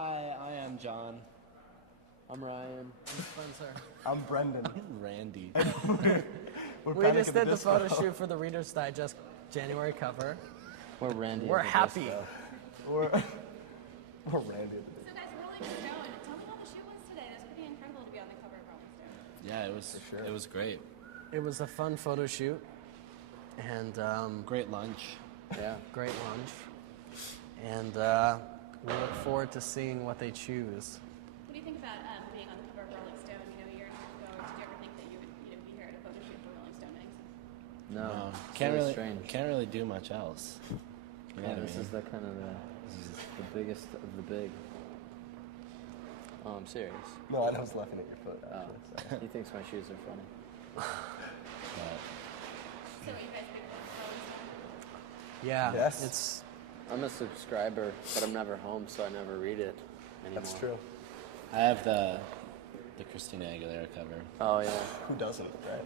Hi, I am John. I'm Ryan. I'm Spencer. I'm Brendon. I'm Randy. We just did the photo shoot for the Reader's Digest January cover. We're Randy. We're happy. We're Randy. So guys, Rolling Stone, tell me how the shoot was today. It was pretty incredible to be on the cover of Rolling Stone. Yeah, it was great. It was a fun photo shoot, and Great lunch. Yeah. great lunch, and we look forward to seeing what they choose. What do you think about being on the cover of Rolling Stone? You know, a year and a half ago, did you ever think that you would be here at a photo shoot for Rolling Stone magazine? No. Can't really do much else. You know Yeah, what I this mean? is the kind of the biggest of the big. Oh, I'm serious. No, I was laughing at your foot. Oh. Actually, He thinks my shoes are funny. But So you guys big fans of Rolling Stone? Yeah, Yes. it's I'm a subscriber, but I'm never home, so I never read it anymore. That's true. I have the Christina Aguilera cover. Oh yeah. Who doesn't, right?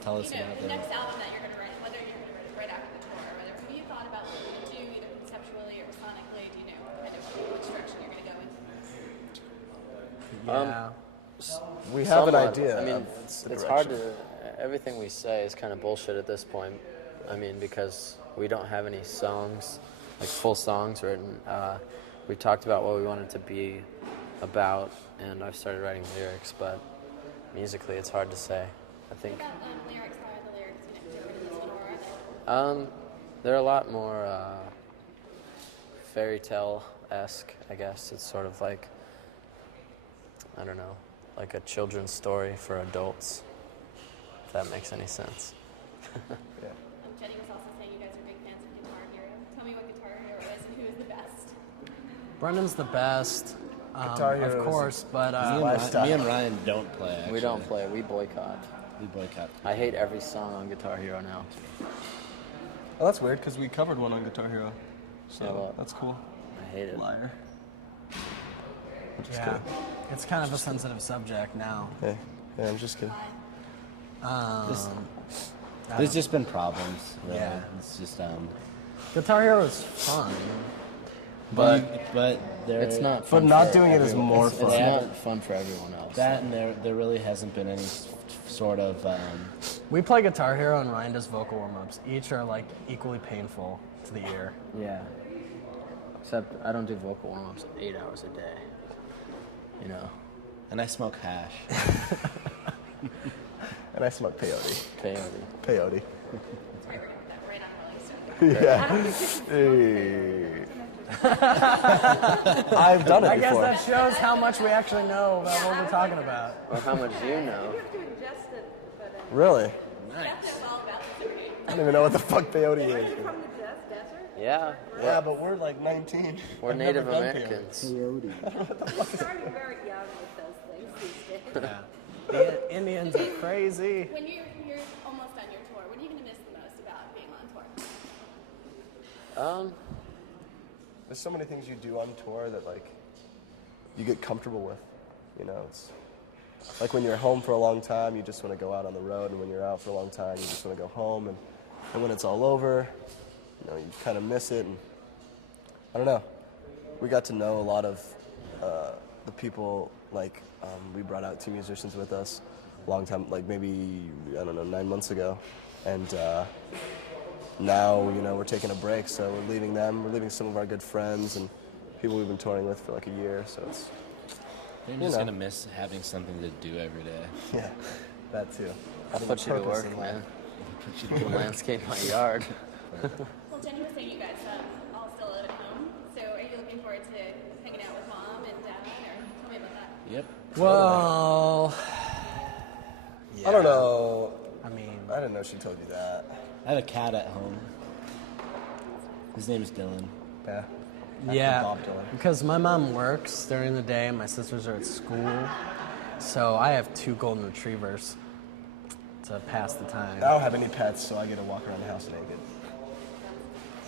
Tell us You know, about the that. next album that you're going to write, whether you're going to write it right after the tour or whatever, have you thought about what you're going to do, either conceptually or sonically? Do you know kind of which direction you're going to go in? yeah. We have an Somewhat. idea. I mean, of it's the hard direction. to. Everything we say is kind of bullshit at this point. I mean, because we don't have any songs, like full songs written. We talked about what we wanted to be about, and I've started writing lyrics, but musically it's hard to say. I think What about lyrics? How are the lyrics different in this one, or are they? they're a lot more fairy tale-esque, I guess. It's sort of like, I don't know, like a children's story for adults, if that makes any sense. Yeah. Jenny was also saying you guys are big fans of Guitar Hero. Tell me what Guitar Hero is and who is the best. Brendon's the best, Guitar Hero of is- course, but lifestyle. Me and Ryan don't play. Actually. We don't play, we boycott. We boycott. I hate every song on Guitar Hero now. Oh, that's weird because we covered one on Guitar Hero. So Yeah, well- that's cool. I hate it. Liar. yeah, it's kind of a sensitive subject now. Hey, yeah, I'm just kidding. There's just been problems. Really. Yeah. It's just Guitar Hero is fun. but they're, It's not But fun not for doing it is everyone. more It's fun. not fun for everyone else. that, and there really hasn't been any sort of. We play Guitar Hero and Ryan does vocal warm-ups. Each are like equally painful to the ear. Yeah. Except I don't do vocal warm-ups 8 hours a day. You know, And I smoke hash. And I smoke peyote. peyote. Peyote. That's why we're going to put that right on Rolling Stone. Yeah. Hey. I've done it I guess before. that shows how much we actually know about what we're talking about. Or how much you know. Really? Nice. Well, about this already. I don't even know what the fuck peyote is. From the desert? Yeah. Yeah, but we're like 19. We're I've never Native done peyote. Americans. Starting very young with those things these days. Yeah. The Indians are crazy. When you're almost on your tour, what are you going to miss the most about being on tour? There's so many things you do on tour that like you get comfortable with. You know, it's like when you're home for a long time, you just want to go out on the road, and when you're out for a long time, you just want to go home. And when it's all over, you know, you kind of miss it. And I don't know. We got to know a lot of the people. Like we brought out 2 musicians with us a long time, like maybe I don't know 9 months ago, and now you know we're taking a break, so we're leaving them. We're leaving some of our good friends and people we've been touring with for like a year. So it's I'm You just know. gonna miss having something to do every day. yeah, that too. I'll Having a put you to purpose work, in life. man. Landscape my yard. Well, Jenny was saying you guys all still live at home. So are you looking forward to hanging out with mom and dad? Or tell me about that. Yep. Well, I don't know. I mean, I didn't know she told you that. I have a cat at home. His name is Dylan. Yeah. yeah, Bob Dylan. because my mom works during the day and my sisters are at school, so I have 2 golden retrievers to pass the time. I don't have any pets, so I get to walk around the house naked.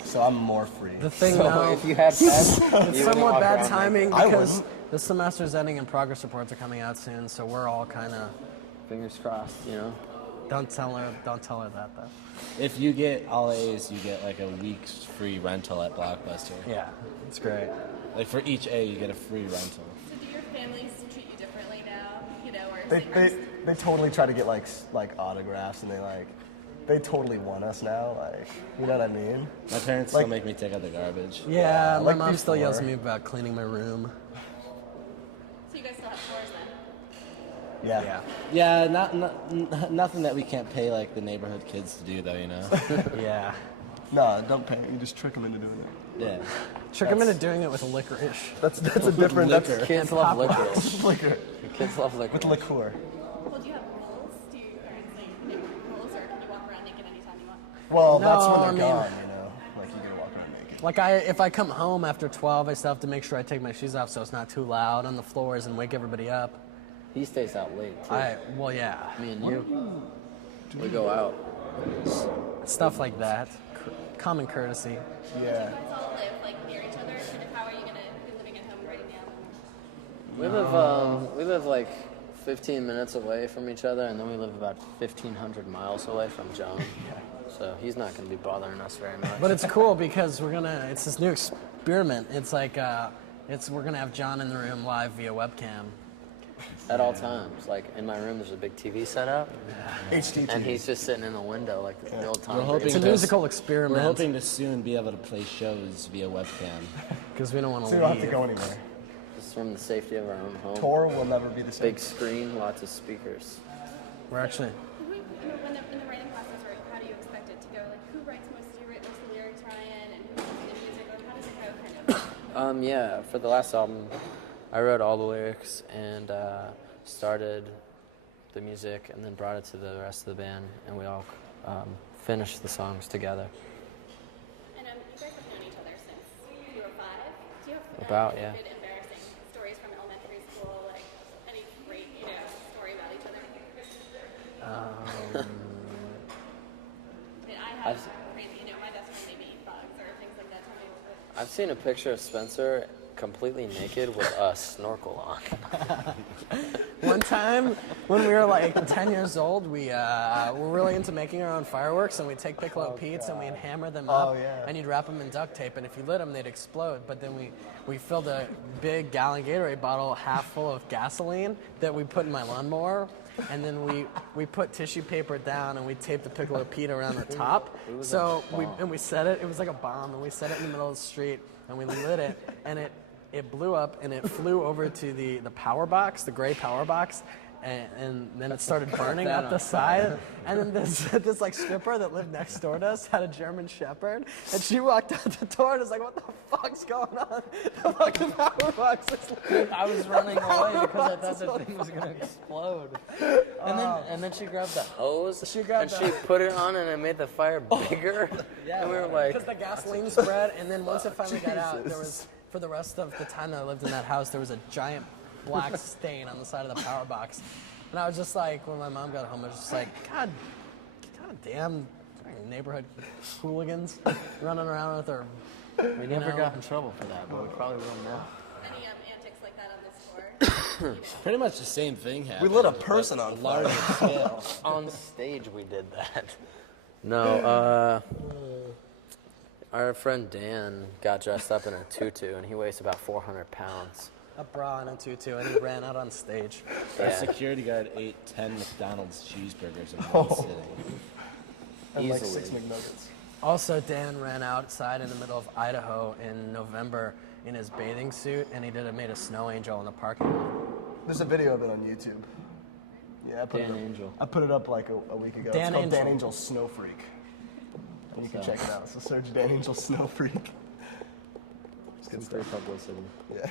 So I'm more free. The thing So now, if you had pets, it's you wouldn't somewhat walk bad around timing I because wouldn't. the semester's ending and progress reports are coming out soon, so we're all kind of, Fingers crossed, you know. Don't tell her that though. If you get all A's, you get like a week's free rental at Blockbuster. Yeah, it's great. Like for each A, you get a free rental. So do your families treat you differently now? You know, or They totally try to get like autographs, and they totally want us now. Like, you know what I mean? My parents Like- still make me take out the garbage. Yeah, my like mom still yells at before. me about cleaning my room. so you guys still have chores then? Yeah. Yeah, nothing that we can't pay like the neighborhood kids to do though, you know. Yeah. No, don't pay. You just trick them into doing it. Yeah. Trick them into doing it with licorice. That's a different. That's liquor. Kids love licorice. liquor Kids love licorice. with liqueur. Well, do you have rules? Do your parents say rules, or can you walk around naked anytime you want? Well, No, that's when I they're mean- gone. You know, like you gotta walk around naked. Like if I come home after 12, I still have to make sure I take my shoes off so it's not too loud on the floors and wake everybody up. He stays out late too. Well, yeah, Me and you, we go out. stuff like that. Common courtesy. Yeah. You guys all live like near each other, and if how are you gonna be living at home right now? We live like 15 minutes away from each other, and then we live about 1,500 miles away from John. So he's not going to be bothering us very much. But it's cool because it's this new experiment. It's like we're gonna have John in the room live via webcam. At all times, like in my room, there's a big TV set up, HDT. and he's just sitting in the window like the old Tom We're hoping Brady. It's a to- musical We're experiment hoping to soon be able to play shows via webcam. because we don't want So to you don't have to leave. go anywhere. Just from the safety of our own home. Tour will never be the same. Big screen, lots of speakers. We're actually In the writing process, or how do you expect it to go? Like, who writes most of the lyrics, Ryan, and who writes the music, or how does it go, kind of? Yeah, for the last album, I wrote all the lyrics and started the music, and then brought it to the rest of the band, and we all finished the songs together. And you guys have known each other since you were 5. Do you have About, yeah. good, embarrassing stories from elementary school? Like any great, story about each other? I mean, I have crazy, my best friend made me eat bugs or things like that. Tell me about it. I've seen a picture of Spencer completely naked with a snorkel on. one time when we were like 10 years old, we were really into making our own fireworks, and we'd take Piccolo Pete's and we'd hammer them up, yeah. and you'd wrap them in duct tape, and if you lit them, they'd explode. But then we filled a big gallon Gatorade bottle half full of gasoline that we put in my lawnmower, and then we put tissue paper down, and we taped the Piccolo Pete around the top. So we set it. It was like a bomb, and we set it in the middle of the street, and we lit it, and it blew up, and it flew over to the power box, the gray power box, and then it started burning up the side. And then this like stripper that lived next door to us had a German Shepherd, and she walked out the door and was like, "What the fuck's going on? The fucking power box is." I was running away because I thought the thing was gonna explode. And then she grabbed the hose She grabbed and she put it on, and it made the fire bigger. And we were like, Because the gasoline spread, and then once it finally got out, there was, for the rest of the time that I lived in that house, there was a giant black stain on the side of the power box. And I was just like, when my mom got home, I was just like, God damn neighborhood hooligans running around with their... we never got in trouble for that, but we probably will now. Any antics like that on this tour? Pretty much the same thing happened. We lit a person on fire. larger scale. On stage, we did that. No, our friend Dan got dressed up in a tutu, and he weighs about 400 pounds. A bra and a tutu, and he ran out on stage. Our Yeah. security guard ate 10 McDonald's cheeseburgers in one sitting. And like Easily. 6 McNuggets. Also, Dan ran outside in the middle of Idaho in November in his bathing suit, and he made a snow angel in the parking lot. There's a video of it on YouTube. Yeah, I put Dan it up. Angel. I put it up like a week ago. Dan it's called Angel. Dan Angel Snow Freak. And you can check it out. So search Dan Angel Snow Freak. Some free publicity. Yeah.